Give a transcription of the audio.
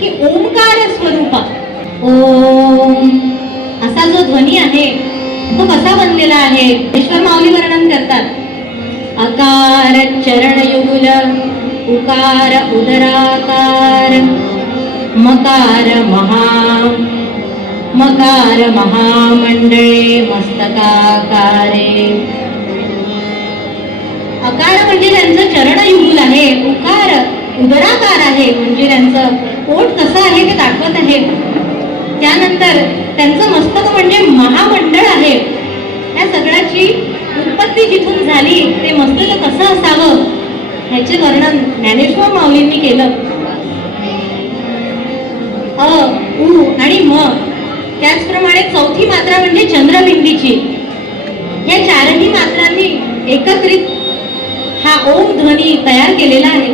की ओंकार स्वरूपा ओम असा जो ध्वनी आहे तो कसा बनलेला आहे ईश्वर माऊली वर्णन करतात. अकार चरण युगुल उकार उदराकार मकार महामंडळे मस्तकाकारे. अकार म्हणजे त्यांचं चरणयुगुल आहे, उकार उदराकार आहे म्हणजे त्यांचं पोट कसं आहे ते दाखवत आहे. त्यानंतर त्यांचं मस्तक म्हणजे महामंडळ आहे. या सगळ्याची उत्पत्ती जिथून झाली ते मस्तक कसं असावं ह्याचे वर्णन ज्ञानेश्वर माऊलींनी केलं. अ उ आणि म त्याचप्रमाणे चौथी मात्रा म्हणजे चंद्रबिंदीची. या चारही मात्रांनी एकत्रित हा ओम ध्वनी तयार केलेला आहे.